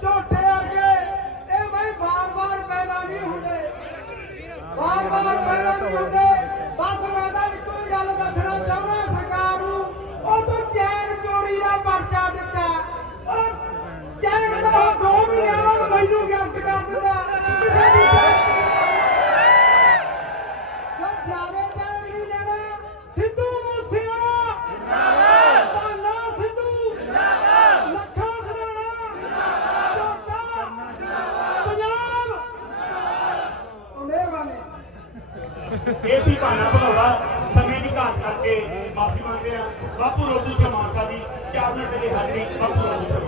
ਝੋਟੇ ਵਰਗੇ ਇਹ ਬਈ ਬਾਰ-ਬਾਰ ਪੈਦਾ ਨਹੀਂ ਹੁੰਦੇ। ਬਾਰ-ਬਾਰ ਪੈਦਾ ਨਹੀਂ ਹੁੰਦੇ। ਬਸ ਮੈਂ ਤਾਂ ਇੱਕੋ ਹੀ ਗੱਲ ਦੱਸਣਾ ਚਾਹੁੰਦਾ ਸਰਕਾਰ ਨੂੰ। ਉਹ ਤੋਂ ਚੈਨ ਚੋਰੀ ਦਾ ਪਰਚਾ ਦਿੱਤਾ। ਉਹ ਚੈਨ ਦਾ ਦੋ ਮਹੀਨਿਆਂ ਬਾਅਦ ਮੈਨੂੰ ਗਿਫਟ ਕਰ ਦਿੰਦਾ ਕਿਸੇ ਦੀ ਸਭ ਜ਼ਿਆਦਾ ਟਾਈਮ ਇਹ ਸੀ ਭਾਨਾ ਭਗੌੜਾ ਸਮੇਂ ਦੀ ਘਾਟ ਕਰਕੇ ਮਾਫੀ ਮੰਗਦੇ ਆ ਬਾਪੂ ਰੋਧੂ ਸਿੰਘ ਮਾਨਸਾ ਜੀ, ਚਾਰ ਮਿੰਟ ਦੇ ਹਾਜ਼ਰੀ ਬਾਪੂ ਰੋਧੂ ਸਿੰਘ